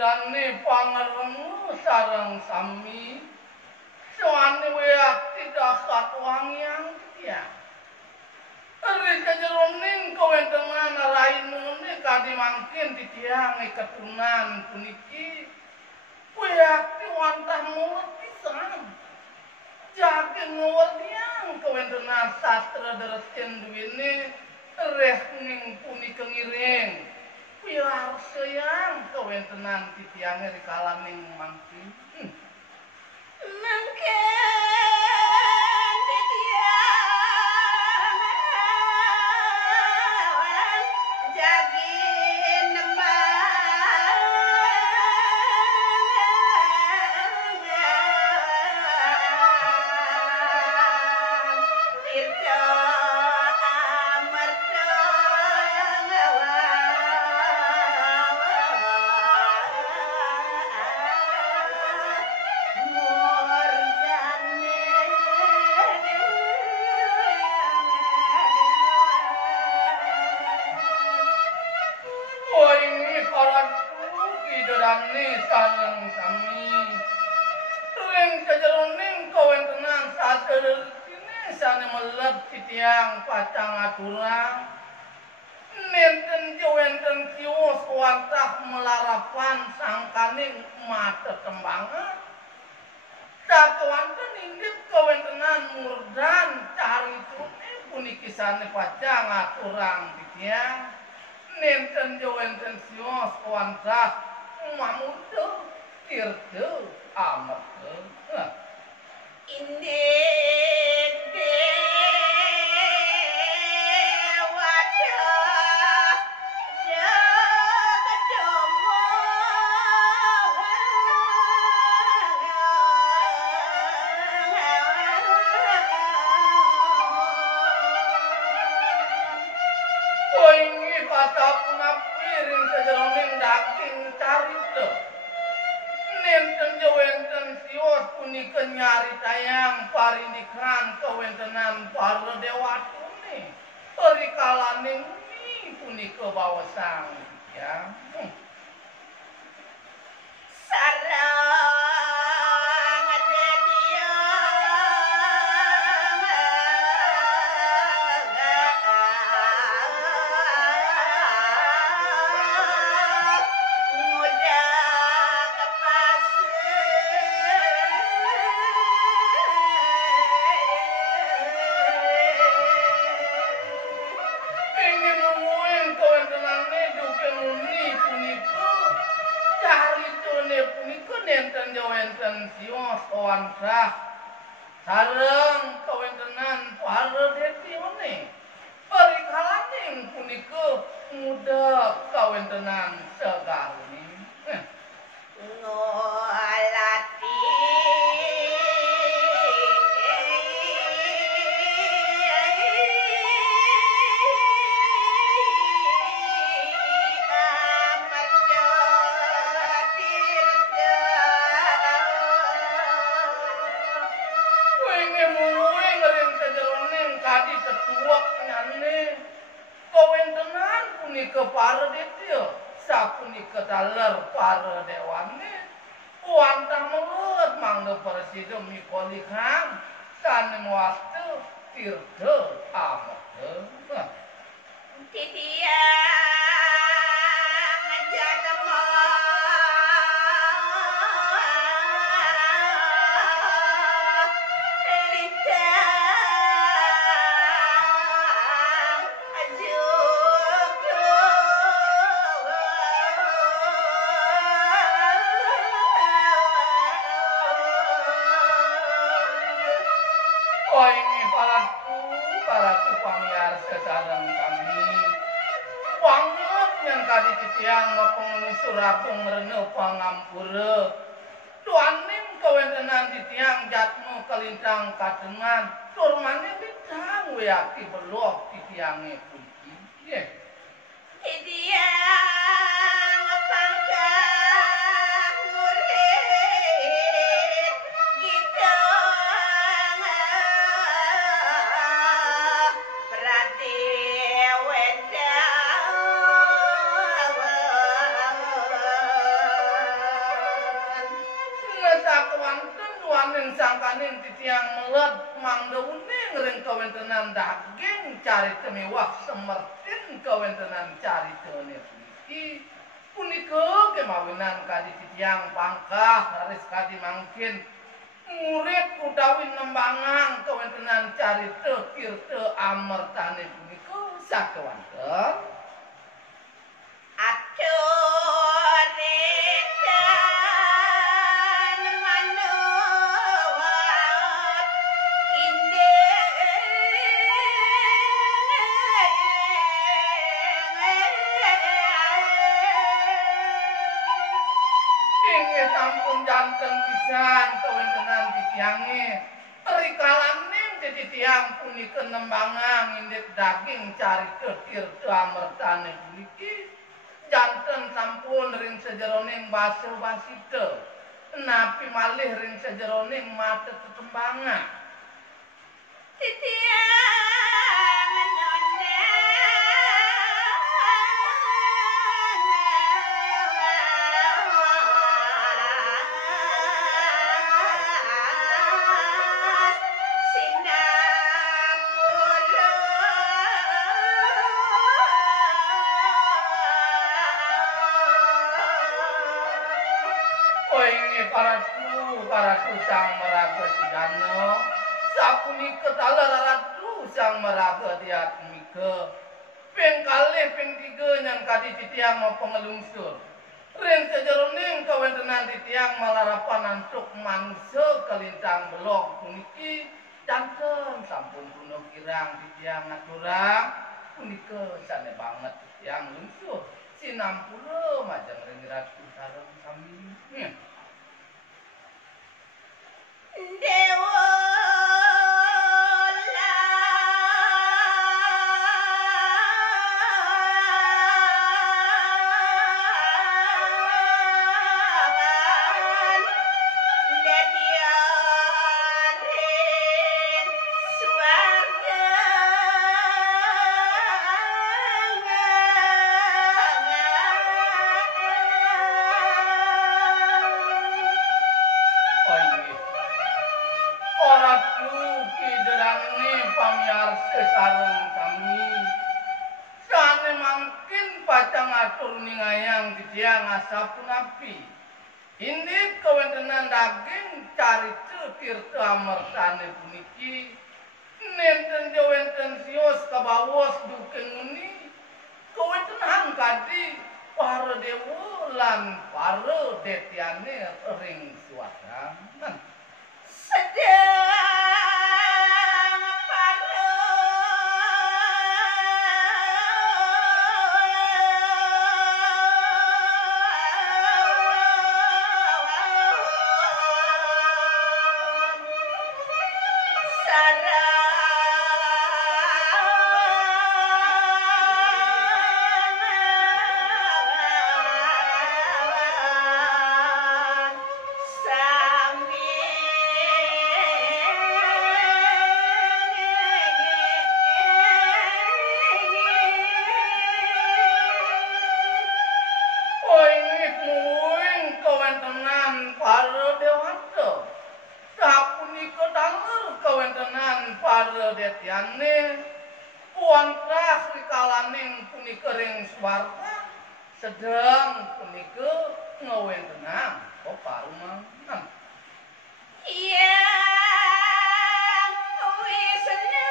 Idodane pangerengu sareng sami soane weati dasat wangiang ya. Eri jajeroning kawentenan rainune kadi mangkin titiang keturunan puniki weati wantah mulut pisan. Jake ngewediang kawentenan sastra deresken duwene reh ning punika ngiring. Pilar sayang kawentenan titiange rikala ning mangkin. Mangkin sareng sami ring sajeroning kawentenan saderene sane meleb titiang pacang aturan nenten jawenten kios wantah melarapan sangkaning mata tembangan satuanten inggih kawentenan murdan caritune puniki sane pacang aturan titiang nenten jawenten kios wantah mamudo tirdo amarga indik dewaja jagadomo koingi patah punapiring sajeroning daging carita nenten jawenten siot punika nyaritayang parindikan kawentenan para dewatune rikalaning punika bawasang ya sarang adedia nenten jawenten sios oansah sareng kawentenan para detione parikalaning punika muda kawentenan segaruni ngolati kadi tetuak nyane kawentenan punika para detya sapunika taler para dewane wantah melut mangga presida mikoli kang sane wastu tirda amarga titiang jagamo paraku pamiarsa sareng kami wanget yang kadi titiang ngopong surabung rene pangampura tuaning kawentenan titiang jatmu kelintang kadengan turmane bidang weaki belok titiange puniki ye titiang pangkah murid gitu berarti wedang mangdauning ring kawentenan daging cari temewah semertin kawentenan cari teniki punika kemawinan kadi titiang pangkah laris kadi mangkin murid udawin nembangang kawentenan cari kirte amertane punika sakewanten janten pisan kawentenan titiange rikalaning titiang punika nembangang indek daging cari ketir amertane puniki janten sampun ring sejeroning baso basite napi malih ring sejeroning mata tetembangan titiang Paratu sang meraga sudano sapunika talararatu sang meraga diatmika ping kalih ping tiga yang kadi titiang mau pengelungsur ring sejeroning kawentenan titiang malarapan antuk manusia kelintang belok puniki janten sampun puno kirang titiang ngaturang punika sane banget titiang lungsur sinampura majang ring ratu sareng kami Dewa sareng kami sane mangkin pacang atur ningayang titiang asapun api ini kawentenan daging cari tirte amertane puniki nenten jawenten sios kabawos dukeng muni kawentenan kadi para dewa lan para detiane ring suasana sedang detiane puantras rikalaning punika ring swarga sedeng punika ngawentenan paparumangan iya wisna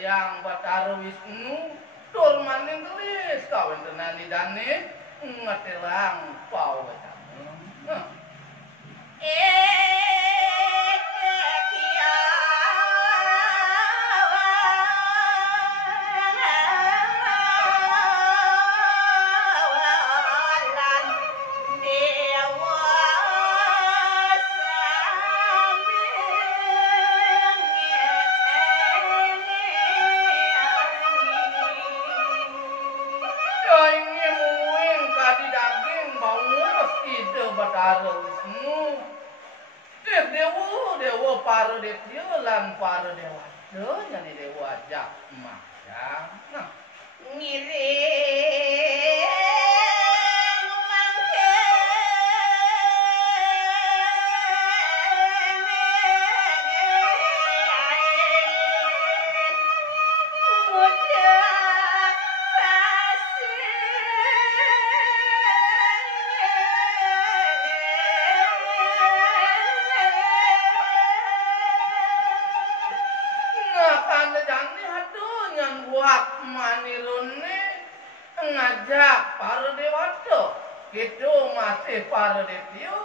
yang Batara Wisnu tur maning gelis kawentenan idane ngatelang pawetane Dewa dewa para detya lan para dewata nyani dewa ajak makang. Nah, ngiring mangke muda jani aduh nyan buat manirune ngajak para dewata gitu masih para detyo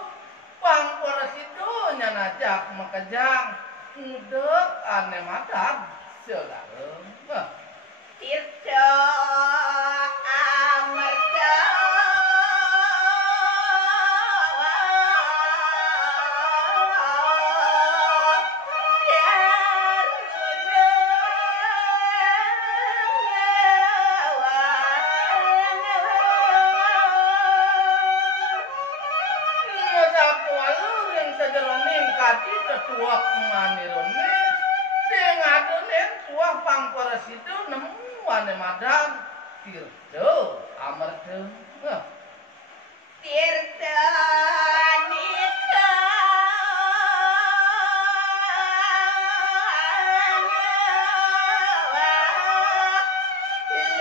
pang para sido nyan ajak makajang ngudek ane madag selareng tirta amarta tetua manirone sing adonen tuah pang para sido nemu ane madang tirta amarta tirta nika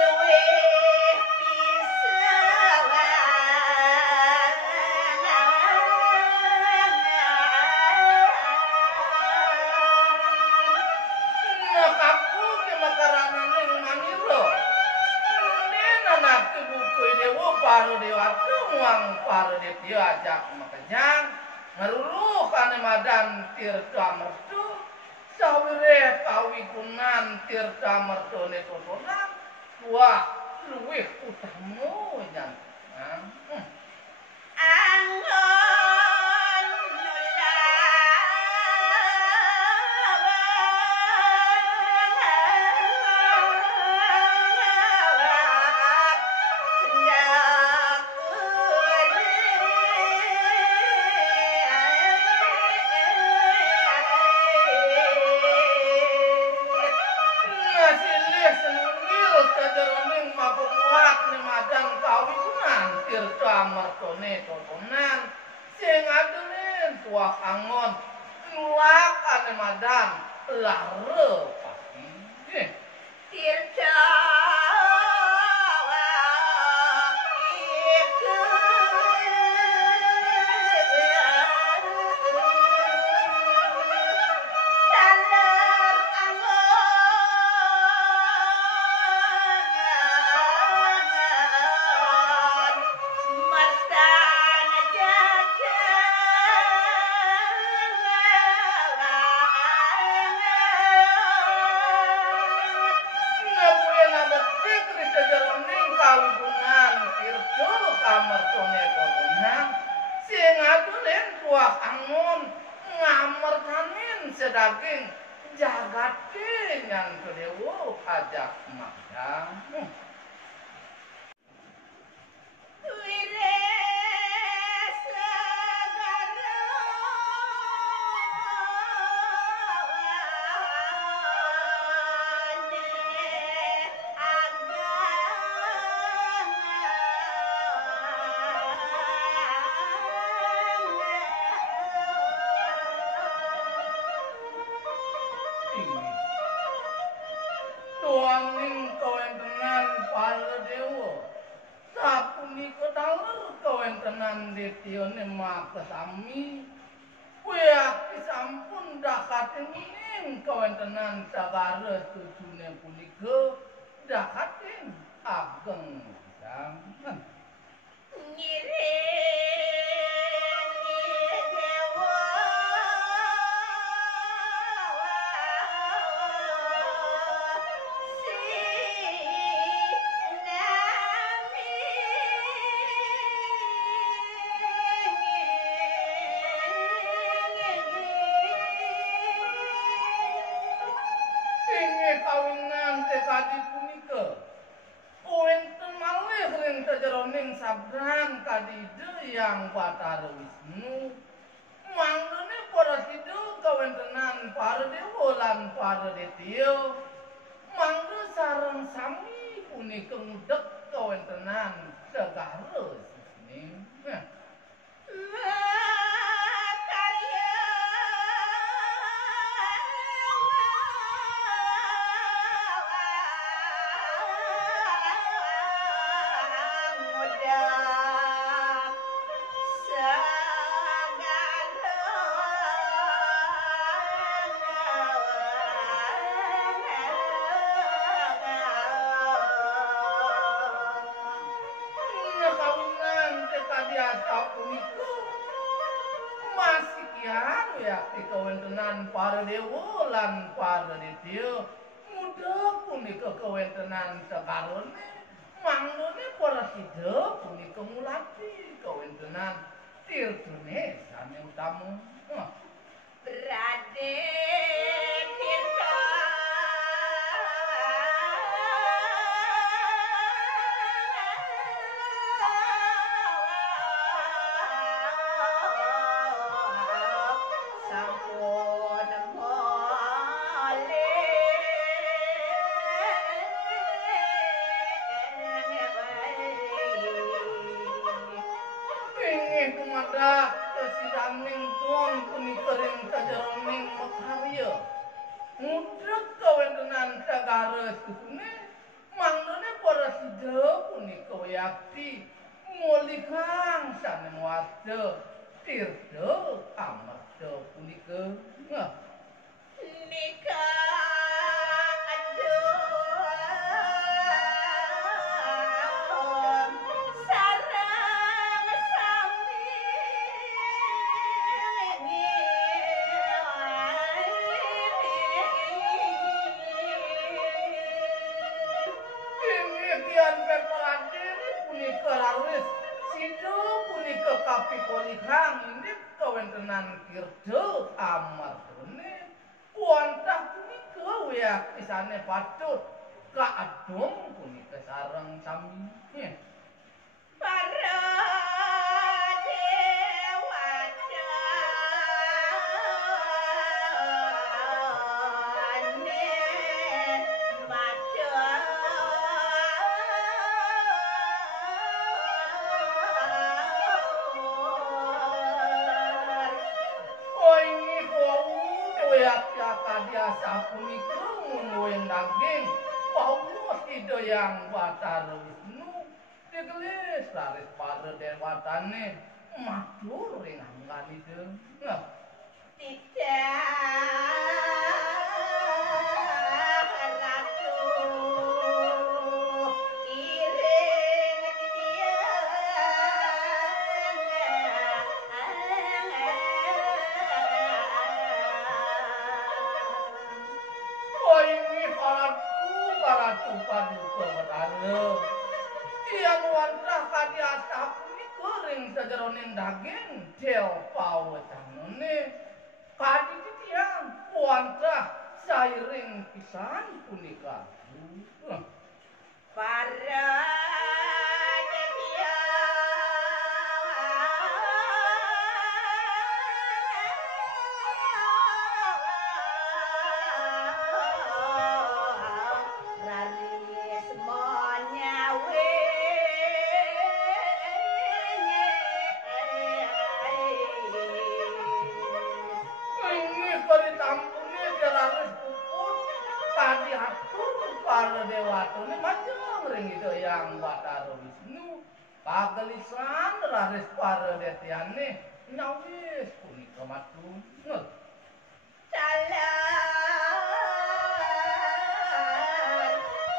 luwe para dewata muang para detya ajak makajang ngaruluh ane madan tirta mertu sawire kawigunan tirta mertone totonan tuah luwih utamu nyan angon martone totonan sing adonen tuah angon nulak ane madan lare pati tirta sedaging jagat dengan kedewo ajak makang tuanging kawentenan para dewa sapunika daler kawentenan detyane makasami kuwi sampun dakating kawentenan sagara tujune punika dakating ageng pisan kawinan tekadi punika wonten malih ring sajeroning sabran kadide yang Batara Wisnu manggone para lan paredetya mangga sareng sami punika ngudek kawontenan segara sisine. Karya muda Kawinan tekadi asap punika masih kian yakti kawontenan para dewa lan para detya muda punika kawontenan sekarone manglone para sida punika ngulati kawontenan tirtune sami utama. Raden Tirta sampun Inggih kumadak kesidaning tuan punika ring sajeroning makarya mudhek kawontenan sagara susune manglone para sida punika yakti mulikang saning wasta tirta amarta punika. nikah sarang sami Inggih kian peperadin punika rawis sida punika kapikolikang inggih kawontenan kirja amartane wantah punika yaktisane patut kaadong punika sareng sami. para dewata Inggih wau yakti kadiasa punika ngunuing daging wau sida yang Batara Wisnu digelis laris para dewatane matur ring angganipun. tidak ratu iring dia Inggih paratu paduka Batara tiang wantah kadiasa punika ring sajeroning daging del pawetanane kadi titiang wantah sairing pisan punika. para dedia raris monyawe Inggih kari tampune delaris puput kadi atur para dewatane majeng ring yang Batara Wisnu kagelisan raris para detyane nyawis punika matur. Salar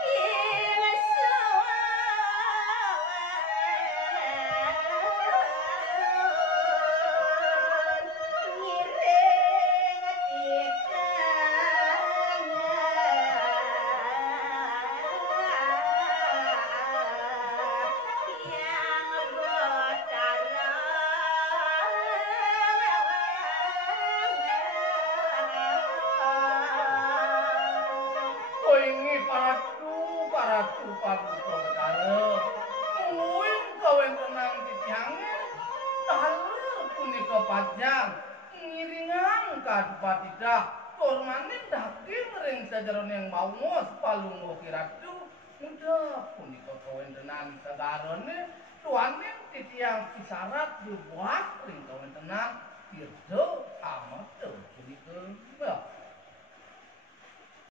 ingsuan ngiring tikan yang Batara Inggih paratu paduka Batara muing kawontenan titiange daler punika panjang ngiringan kadupatidah tur maning daging ring sajeroning maungos palungguh kiratu mudah punika kawentenan sagarone tuaning titiang kisarat dibuat ring kawentenan tirdo amat punika